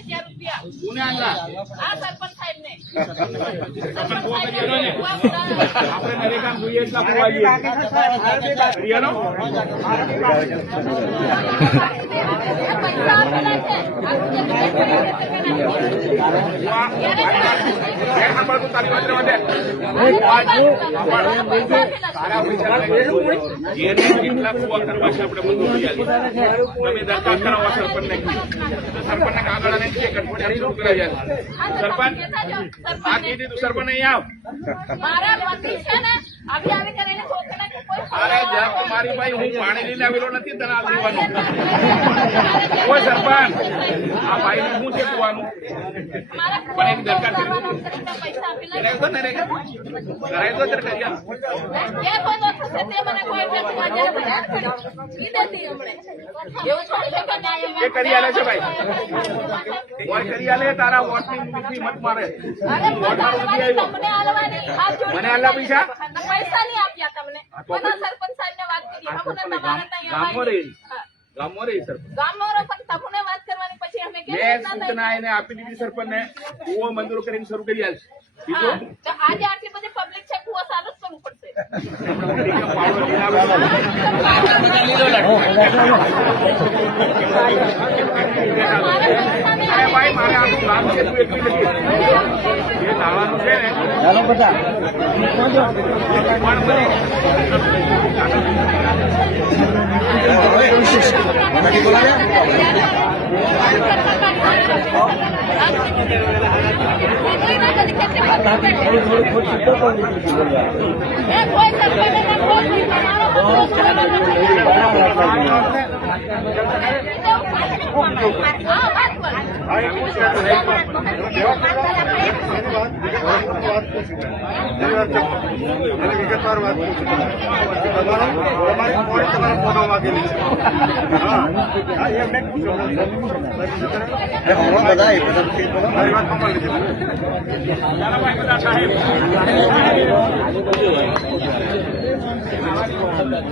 1000 રૂપિયા કોને આલ્યા? આ સરપંચ સાહેબ ને આપણે નરેગામ જોઈએ એટલા પુવાઈએ રિયાનો તારી વાત રહેવા દે. સારા પૈસા જેને કેટલા કુવા કરવા છે આપણે બધું લઈ આવીએ. તમે દરખાસ્ત કરાવો સરપંચને સરપંચને કાગળ અને ચેક અઠવાડિયા શું કરાય સરપંચ આ કીધી તું સરપંચ નહીં આવ. મારા પતિ છે ને આવી આવી કરીને છોકરાને કોઈ અરે જબ મારી ભાઈ હું પાણી લઈને આવેલો નથી તને આ દેવાનું કોઈ સરપંચ આ ભાઈ નું શું છે કુવાનું મારા પણ એક દરકાર પૈસા આપેલા એને તો નરે કરાય તો તર કર્યા જે કોઈ તો થશે તે મને કોઈ એટલે તું આજે ઈ દેતી હમણે એવું થોડી છે કે ન્યાય એ કરી આલે છે ભાઈ કોઈ કરી આલે તારા વોટની મીઠી મત મારે અરે વોટ મારો નથી આવ્યો તમને આલવાની હાથ જોડી મને આલ્યા પૈસા પૈસા નહીં આપ્યા તમને બધા સરપંચ સાહેબને વાત કરી હમણે તમારે ગામમાં રહી સરપંચ ગામમાં રહો પણ તમને વાત કરવાની પછી અમે કેવી મેં રીતના સૂચના એને આપી દીધી સરપંચને કુવો મંજૂર કરીને શરૂ કરી આલશે બીજું તો આજે આટલી બધી પબ્લિક છે કુવો ચાલુ જ કરવું પડશે પાવડો લઈને આવેલો અરે ભાઈ મારે આખું ગામ છે તું એકલી નથી એ નાવાનું છે ને ચાલો બધા વિગતવાર વાત તમારી ફોટો માંગેલી છે મારી વાત સાંભળી સાહેબ